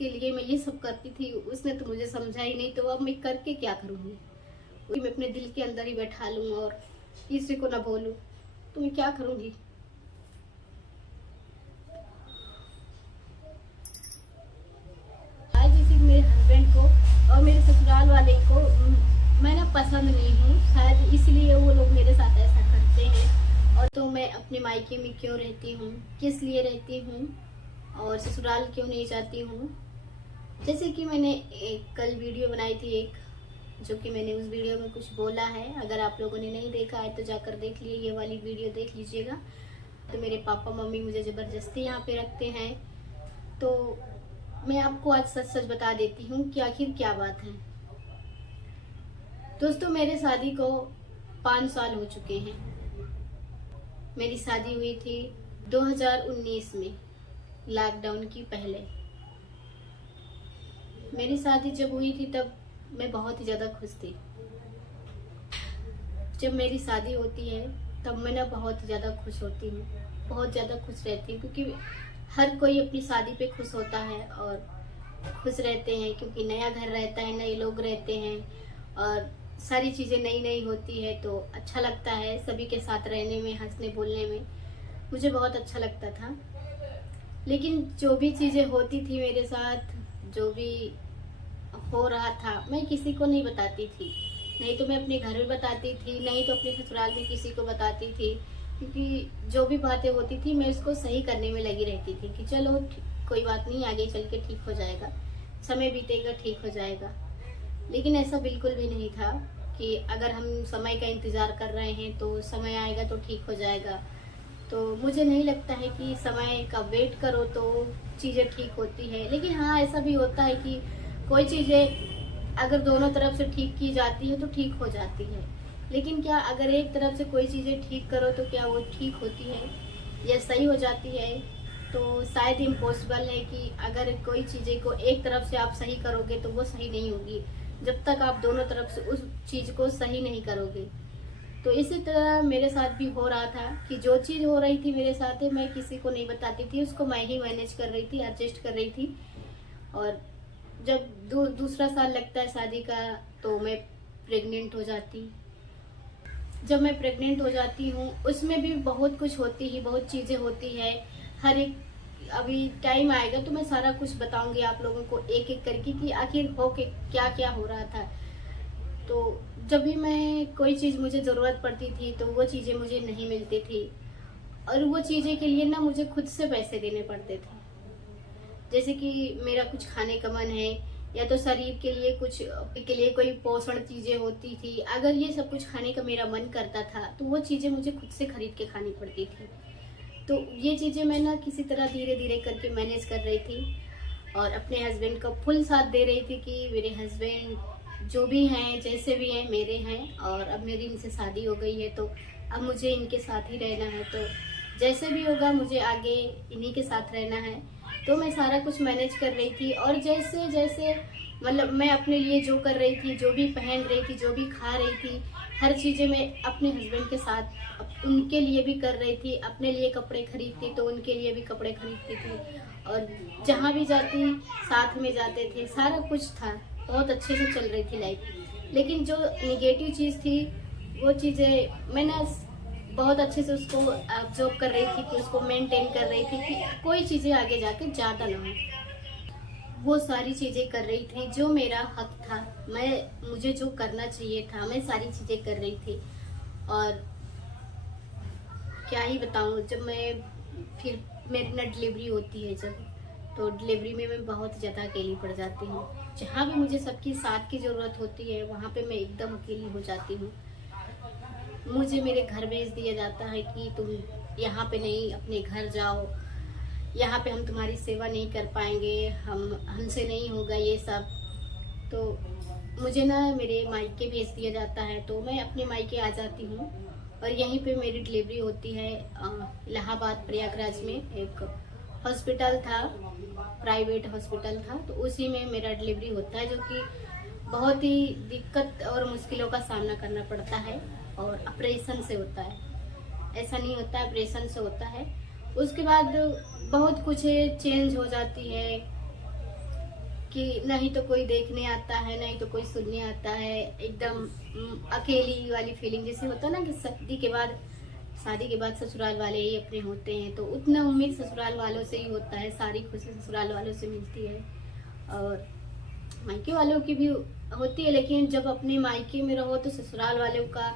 जिसके लिए मैं ये सब करती थी उसने तो मुझे समझा ही नहीं, तो अब मैं करके क्या करूँगी। मैं अपने दिल के अंदर ही बैठा लूँ और किसी को ना बोलूँ, तो मैं क्या करूँगी। आज इसी मेरे हस्बैंड को और मेरे ससुराल वाले को मैं ना पसंद नहीं हूँ, शायद इसलिए वो लोग मेरे साथ ऐसा करते हैं। और तो मैं अपने मायके में क्यों रहती हूँ, किस लिए रहती हूँ और ससुराल क्यों नहीं जाती हूँ। जैसे कि मैंने एक कल वीडियो बनाई थी एक, जो कि मैंने उस वीडियो में कुछ बोला है। अगर आप लोगों ने नहीं देखा है तो जाकर देख लिए, ये वाली वीडियो देख लीजिएगा। तो मेरे पापा मम्मी मुझे ज़बरदस्ती यहाँ पे रखते हैं। तो मैं आपको आज सच सच बता देती हूँ कि आखिर क्या बात है। दोस्तों, मेरे शादी को 5 साल हो चुके हैं। मेरी शादी हुई थी 2019 में, लॉकडाउन की पहले। मेरी शादी जब हुई थी तब मैं बहुत ही ज़्यादा खुश थी। जब मेरी शादी होती है तब मैं ना बहुत ज़्यादा खुश होती हूँ, बहुत ज़्यादा खुश रहती हूँ, क्योंकि हर कोई अपनी शादी पे खुश होता है और खुश रहते हैं, क्योंकि नया घर रहता है, नए लोग रहते हैं और सारी चीज़ें नई नई होती है, तो अच्छा लगता है सभी के साथ रहने में, हंसने बोलने में। मुझे बहुत अच्छा लगता था। लेकिन जो भी चीज़ें होती थी मेरे साथ, जो भी हो रहा था, मैं किसी को नहीं बताती थी। नहीं तो मैं अपने घर में बताती थी, नहीं तो अपने ससुराल में किसी को बताती थी, क्योंकि जो भी बातें होती थी मैं उसको सही करने में लगी रहती थी कि चलो कोई बात नहीं, आगे चल के ठीक हो जाएगा, समय बीतेगा ठीक हो जाएगा। लेकिन ऐसा बिल्कुल भी नहीं था कि अगर हम समय का इंतज़ार कर रहे हैं तो समय आएगा तो ठीक हो जाएगा। तो मुझे नहीं लगता है कि समय का वेट करो तो चीज़ें ठीक होती है। लेकिन हाँ, ऐसा भी होता है कि कोई चीज़ें अगर दोनों तरफ से ठीक की जाती है तो ठीक हो जाती है। लेकिन क्या अगर एक तरफ से कोई चीज़ें ठीक करो तो क्या वो ठीक होती है या सही हो जाती है? तो शायद इम्पॉसिबल है कि अगर कोई चीज़ें को एक तरफ से आप सही करोगे तो वो सही नहीं होगी, जब तक आप दोनों तरफ से उस चीज़ को सही नहीं करोगे। तो इसी तरह मेरे साथ भी हो रहा था कि जो चीज़ हो रही थी मेरे साथ है, मैं किसी को नहीं बताती थी, उसको मैं ही मैनेज कर रही थी, एडजस्ट कर रही थी। और जब दूसरा साल लगता है शादी का तो मैं प्रेग्नेंट हो जाती। जब मैं प्रेग्नेंट हो जाती हूँ उसमें भी बहुत कुछ होती है, बहुत चीज़ें होती है। हर एक, अभी टाइम आएगा तो मैं सारा कुछ बताऊंगी आप लोगों को एक एक करके कि आखिर हो के क्या क्या हो रहा था। तो जब भी मैं कोई चीज़ मुझे ज़रूरत पड़ती थी तो वो चीज़ें मुझे नहीं मिलती थी, और वो चीज़ें के लिए ना मुझे खुद से पैसे देने पड़ते थे। जैसे कि मेरा कुछ खाने का मन है या तो शरीर के लिए कुछ के लिए कोई पोषण चीज़ें होती थी, अगर ये सब कुछ खाने का मेरा मन करता था तो वो चीज़ें मुझे खुद से खरीद के खानी पड़ती थी। तो ये चीज़ें मैं ना किसी तरह धीरे धीरे करके मैनेज कर रही थी और अपने हस्बैंड का फुल साथ दे रही थी कि मेरे हस्बैंड जो भी हैं, जैसे भी हैं, मेरे हैं। और अब मेरी इनसे शादी हो गई है तो अब मुझे इनके साथ ही रहना है, तो जैसे भी होगा मुझे आगे इन्हीं के साथ रहना है। तो मैं सारा कुछ मैनेज कर रही थी और जैसे जैसे मतलब मैं अपने लिए जो कर रही थी, जो भी पहन रही थी, जो भी खा रही थी, हर चीज़ें मैं अपने हस्बैंड के साथ उनके लिए भी कर रही थी। अपने लिए कपड़े खरीदती तो उनके लिए भी कपड़े खरीदती थी, और जहाँ भी जाती साथ में जाते थे, सारा कुछ था, बहुत अच्छे से चल रही थी लाइफ। लेकिन जो निगेटिव चीज़ थी वो चीज़ें मैं ना बहुत अच्छे से उसको ऑब्जर्व कर रही थी, कि उसको मेंटेन कर रही थी कि कोई चीज़ें आगे जाके ज़्यादा ना हो। वो सारी चीज़ें कर रही थी जो मेरा हक था, मुझे जो करना चाहिए था, मैं सारी चीज़ें कर रही थी। और क्या ही बताऊँ, जब मैं फिर मेरी ना डिलीवरी होती है जब, तो डिलीवरी में मैं बहुत ज़्यादा अकेली पड़ जाती हूँ। जहाँ भी मुझे सबकी साथ की ज़रूरत होती है वहाँ पे मैं एकदम अकेली हो जाती हूँ। मुझे मेरे घर भेज दिया जाता है कि तुम यहाँ पे नहीं, अपने घर जाओ, यहाँ पे हम तुम्हारी सेवा नहीं कर पाएंगे, हमसे नहीं होगा ये सब। तो मुझे ना मेरे मायके भेज दिया जाता है, तो मैं अपने मायके आ जाती हूँ और यहीं पे मेरी डिलीवरी होती है। इलाहाबाद प्रयागराज में एक हॉस्पिटल था, प्राइवेट हॉस्पिटल था, तो उसी में मेरा डिलीवरी होता है, जो कि बहुत ही दिक्कत और मुश्किलों का सामना करना पड़ता है। और ऑपरेशन से होता है, ऐसा नहीं होता है, ऑपरेशन से होता है। उसके बाद बहुत कुछ चेंज हो जाती है, कि नहीं तो कोई देखने आता है, नहीं तो कोई सुनने आता है। एकदम अकेली वाली फीलिंग जैसे होता है ना कि शादी के बाद ससुराल वाले ही अपने होते हैं, तो उतना उम्मीद ससुराल वालों से ही होता है, सारी खुशी ससुराल वालों से मिलती है और मायके वालों की भी होती है। लेकिन जब अपने मायके में रहो तो ससुराल वालों का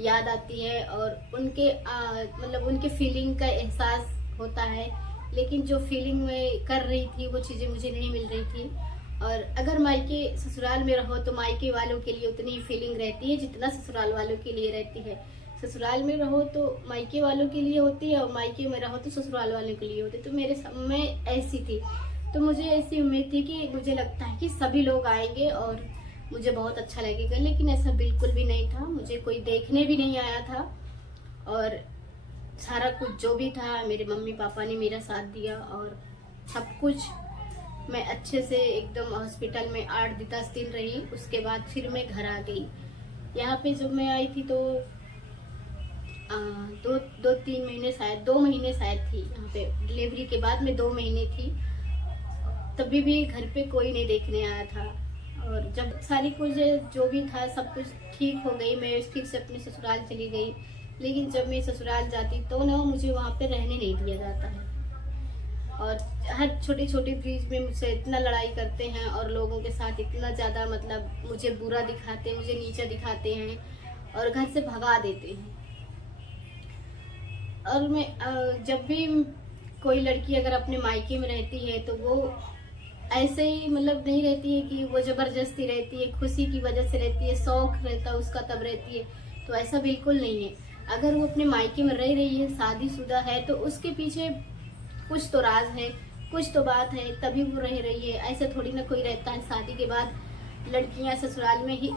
याद आती है और उनके मतलब उनके फीलिंग का एहसास होता है। लेकिन जो फीलिंग में कर रही थी वो चीज़ें मुझे नहीं मिल रही थी। और अगर मायके ससुराल में रहो तो मायके वालों के लिए उतनी ही फीलिंग रहती है जितना ससुराल वालों के लिए रहती है। ससुराल में रहो तो मायके वालों के लिए होती है और मायके में रहो तो ससुराल वालों के लिए होती है। तो मैं ऐसी थी, तो मुझे ऐसी उम्मीद थी कि मुझे लगता है कि सभी लोग आएंगे और मुझे बहुत अच्छा लगेगा, लेकिन ऐसा बिल्कुल भी नहीं था। मुझे कोई देखने भी नहीं आया था और सारा कुछ जो भी था मेरे मम्मी पापा ने मेरा साथ दिया और सब कुछ मैं अच्छे से एकदम हॉस्पिटल में 8-10 दिन रही। उसके बाद फिर मैं घर आ गई। यहाँ पे जब मैं आई थी तो 2-3 महीने शायद 2 महीने शायद थी यहाँ पे। डिलीवरी के बाद मैं 2 महीने थी, तभी भी घर पे कोई नहीं देखने आया था। और जब सारी कुछ जो भी था सब कुछ ठीक हो गई, मैं फिर से अपने ससुराल चली गई। लेकिन जब मैं ससुराल जाती तो ना मुझे वहाँ पे रहने नहीं दिया जाता है और हर छोटी छोटी चीज में मुझसे इतना लड़ाई करते हैं और लोगों के साथ इतना ज़्यादा मतलब मुझे बुरा दिखाते हैं, मुझे नीचा दिखाते हैं और घर से भगा देते हैं। और मैं जब भी कोई लड़की अगर अपने मायके में रहती है तो वो ऐसे ही मतलब नहीं रहती है कि वो जबरदस्ती रहती है, खुशी की वजह से रहती है, शौक रहता है उसका तब रहती है। तो ऐसा बिल्कुल नहीं है। अगर वो अपने मायके में रह रही है, शादीशुदा है, तो उसके पीछे कुछ तो राज है, कुछ तो बात है, तभी वो रह रही है। ऐसे थोड़ी ना कोई रहता है। शादी के बाद लड़कियां ससुराल में ही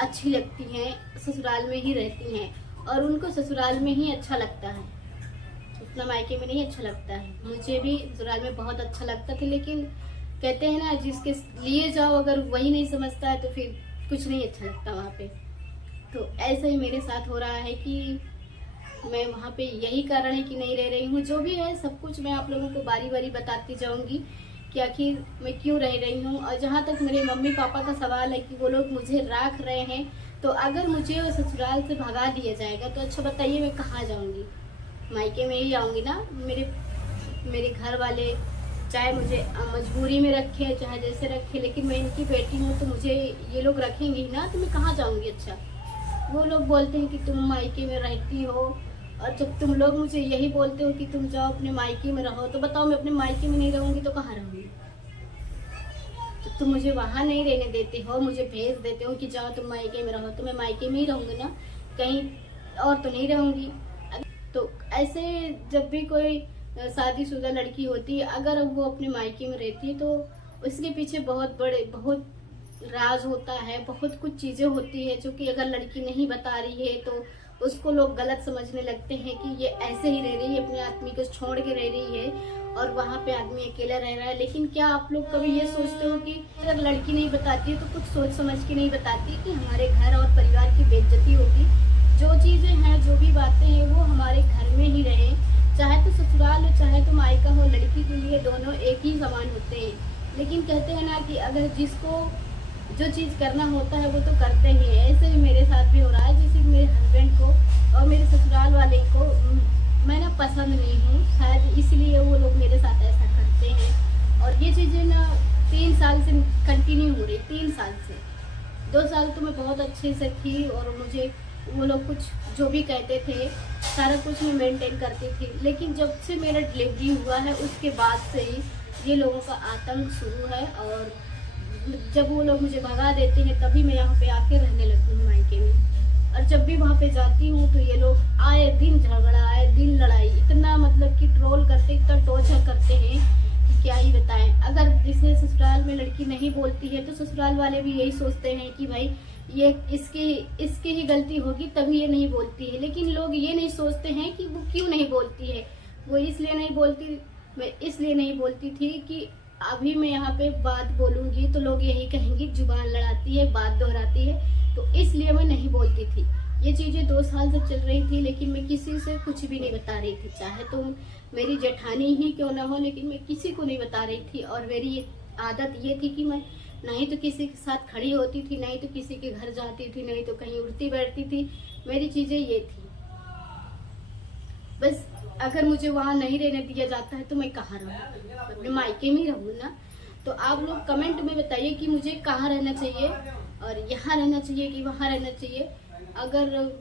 अच्छी लगती हैं, ससुराल में ही रहती हैं और उनको ससुराल में ही अच्छा लगता है, उतना मायके में नहीं अच्छा लगता है। मुझे भी ससुराल में बहुत अच्छा लगता था, लेकिन कहते हैं ना जिसके लिए जाओ अगर वही नहीं समझता है तो फिर कुछ नहीं अच्छा लगता वहाँ पे। तो ऐसा ही मेरे साथ हो रहा है कि मैं वहाँ पे यही कारण है कि नहीं रह रही हूँ। जो भी है सब कुछ मैं आप लोगों को बारी बारी बताती जाऊंगी कि आखिर मैं क्यों रह रही हूँ। और जहाँ तक मेरे मम्मी पापा का सवाल है कि वो लोग मुझे रख रहे हैं, तो अगर मुझे ससुराल से भगा दिया जाएगा तो अच्छा बताइए मैं कहाँ जाऊँगी? मायके में ही आऊँगी ना। मेरे घर वाले चाहे मुझे मजबूरी में रखे चाहे जैसे रखे, लेकिन मैं इनकी बेटी हूँ तो मुझे ये लोग रखेंगे ही ना, तो मैं कहाँ जाऊँगी? अच्छा, वो लोग बोलते हैं कि तुम मायके में रहती हो और जब तुम लोग मुझे यही बोलते हो कि तुम जाओ अपने मायके में रहो, तो बताओ मैं अपने मायके में नहीं रहूँगी तो कहाँ रहूँगी? तो तुम मुझे वहाँ नहीं रहने देते हो, मुझे भेज देते हो कि जाओ तुम मायके में रहो, तो मैं मायके में ही रहूँगी ना, कहीं और तो नहीं रहूँगी। तो ऐसे जब भी कोई शादीशुदा लड़की होती है, अगर वो अपने मायके में रहती है तो उसके पीछे बहुत राज होता है, बहुत कुछ चीजें होती है जो कि अगर लड़की नहीं बता रही है तो उसको लोग गलत समझने लगते हैं कि ये ऐसे ही रह रही है, अपने आदमी को छोड़ के रह रही है और वहाँ पे आदमी अकेला रह रहा है। लेकिन क्या आप लोग कभी ये सोचते हो कि अगर लड़की नहीं बताती है तो कुछ सोच समझ के नहीं बताती कि हमारे घर और परिवार की बेइज्जती होगी? जो चीजें हैं, जो भी बातें हैं, वो हमारे घर में ही रहे, चाहे तो ससुराल हो चाहे तो मायका हो, लड़की के लिए दोनों एक ही समान होते हैं। लेकिन कहते हैं ना कि अगर जिसको जो चीज़ करना होता है वो तो करते ही है। ऐसे ही मेरे साथ भी हो रहा है। जैसे मेरे हस्बैंड को और मेरे ससुराल वाले को मैं ना पसंद नहीं हूँ, शायद इसलिए वो लोग मेरे साथ ऐसा करते हैं। और ये चीज़ें ना 3 साल से कंटिन्यू हो रही, 3 साल से। 2 साल तो मैं बहुत अच्छे से थी और मुझे वो लोग कुछ जो भी कहते थे सारा कुछ मैं मेंटेन करती थी। लेकिन जब से मेरा डिलीवरी हुआ है उसके बाद से ही ये लोगों का आतंक शुरू है और जब वो लोग मुझे भगा देते हैं तभी मैं यहाँ पे आके रहने लगती हूँ मायके में। और जब भी वहाँ पे जाती हूँ तो ये लोग आए दिन झगड़ा, आए दिन लड़ाई, इतना मतलब कि ट्रोल करते, इतना टॉर्चर करते हैं कि क्या ही बताएं। अगर जैसे ससुराल में लड़की नहीं बोलती है तो ससुराल वाले भी यही सोचते हैं कि भाई ये इसकी ही गलती होगी तभी ये नहीं बोलती है। लेकिन लोग ये नहीं सोचते हैं कि वो क्यों नहीं बोलती है। वो इसलिए नहीं बोलती, मैं इसलिए नहीं बोलती थी कि अभी मैं यहाँ पे बात बोलूंगी तो लोग यही कहेंगे जुबान लड़ाती है, बात दोहराती है, तो इसलिए मैं नहीं बोलती थी। ये चीजें 2 साल से चल रही थी, लेकिन मैं किसी से कुछ भी नहीं बता रही थी, चाहे तो मेरी जेठानी ही क्यों ना हो, लेकिन मैं किसी को नहीं बता रही थी। और मेरी आदत ये थी कि मैं नहीं तो किसी के साथ खड़ी होती थी, नहीं तो किसी के घर जाती थी, नहीं तो कहीं उठती बैठती थी। मेरी चीजें ये थी। बस अगर मुझे वहां नहीं रहने दिया जाता है तो मैं कहाँ रहूँ, अपने मायके में रहूँ ना। तो आप लोग कमेंट में बताइए कि मुझे कहाँ रहना चाहिए, और यहाँ रहना चाहिए कि वहाँ रहना चाहिए। अगर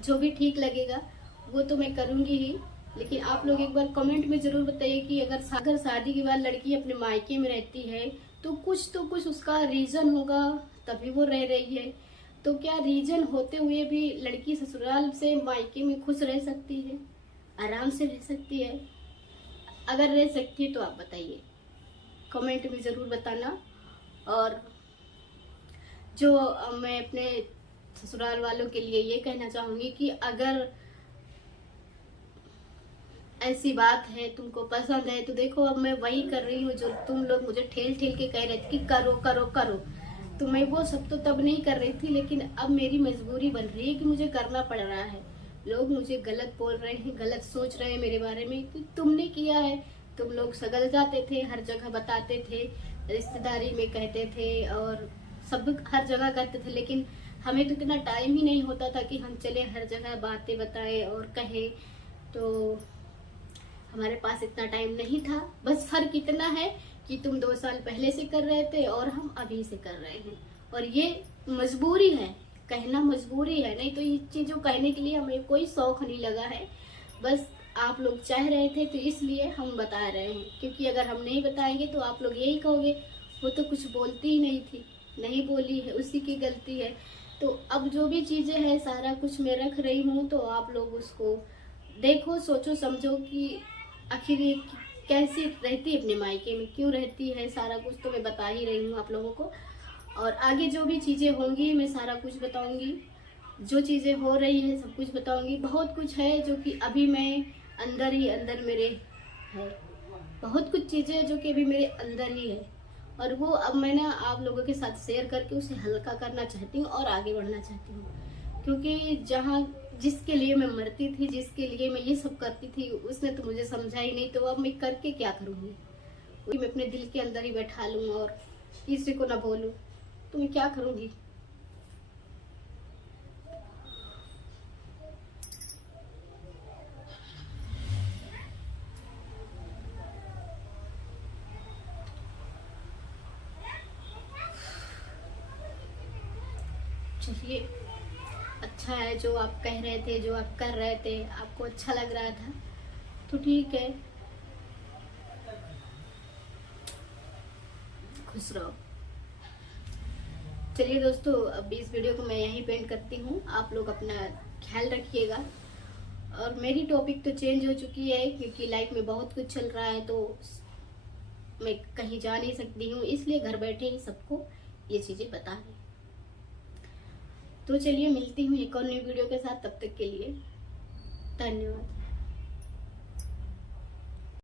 जो भी ठीक लगेगा वो तो मैं करूँगी ही, लेकिन आप लोग एक बार कमेंट में ज़रूर बताइए कि अगर शादी के बाद लड़की अपने मायके में रहती है तो कुछ उसका रीज़न होगा, तभी वो रह रही है। तो क्या रीज़न होते हुए भी लड़की ससुराल से मायके में खुश रह सकती है, आराम से रह सकती है? अगर रह सकती है तो आप बताइए, कमेंट में ज़रूर बताना। और जो मैं अपने ससुराल वालों के लिए ये कहना चाहूँगी कि अगर ऐसी बात है, तुमको पसंद है, तो देखो अब मैं वही कर रही हूँ जो तुम लोग मुझे ठेल ठेल के कह रहे थे कि करो करो करो। तो मैं वो सब तो तब नहीं कर रही थी, लेकिन अब मेरी मजबूरी बन रही है कि मुझे करना पड़ रहा है। लोग मुझे गलत बोल रहे हैं, गलत सोच रहे हैं मेरे बारे में कि तुमने किया है। तुम लोग सगल जाते थे, हर जगह बताते थे, रिश्तेदारी में कहते थे और सब हर जगह कहते थे, लेकिन हमें तो इतना टाइम ही नहीं होता था कि हम चले हर जगह बातें बताएं और कहें। तो हमारे पास इतना टाइम नहीं था। बस फर्क इतना है कि तुम 2 साल पहले से कर रहे थे और हम अभी से कर रहे हैं, और ये मजबूरी है, कहना मजबूरी है। नहीं तो ये चीज़ों कहने के लिए हमें कोई शौक नहीं लगा है, बस आप लोग चाह रहे थे तो इसलिए हम बता रहे हैं। क्योंकि अगर हम नहीं बताएंगे तो आप लोग यही कहोगे वो तो कुछ बोलती ही नहीं थी, नहीं बोली है, उसी की गलती है। तो अब जो भी चीज़ें हैं सारा कुछ मैं रख रही हूँ, तो आप लोग उसको देखो, सोचो, समझो कि आखिर ये कैसी रहती है अपने मायके में, क्यों रहती है, सारा कुछ तो मैं बता ही रही हूँ आप लोगों को। और आगे जो भी चीज़ें होंगी मैं सारा कुछ बताऊंगी, जो चीज़ें हो रही है सब कुछ बताऊंगी। बहुत कुछ है जो कि अभी मैं अंदर ही अंदर मेरे है, बहुत कुछ चीज़ें हैं जो कि अभी मेरे अंदर ही है, और वो अब मैं ना आप लोगों के साथ शेयर करके उसे हल्का करना चाहती हूँ और आगे बढ़ना चाहती हूँ। क्योंकि जहाँ जिसके लिए मैं मरती थी, जिसके लिए मैं ये सब करती थी, उसने तो मुझे समझा ही नहीं, तो अब मैं करके क्या करूँगी? मैं अपने दिल के अंदर ही बैठा लूँ और किसी को ना बोलूँ, तो मैं क्या करूँगी? चलिए, अच्छा है जो आप कह रहे थे, जो आप कर रहे थे, आपको अच्छा लग रहा था, तो ठीक है, खुश रहो। चलिए दोस्तों, अब इस वीडियो को मैं यहीं पेंट करती हूँ। आप लोग अपना ख्याल रखिएगा। और मेरी टॉपिक तो चेंज हो चुकी है क्योंकि लाइफ में बहुत कुछ चल रहा है, तो मैं कहीं जा नहीं सकती हूँ, इसलिए घर बैठे ही सबको ये चीज़ें बता रही। तो चलिए, मिलती हूँ एक और नई वीडियो के साथ, तब तक के लिए धन्यवाद।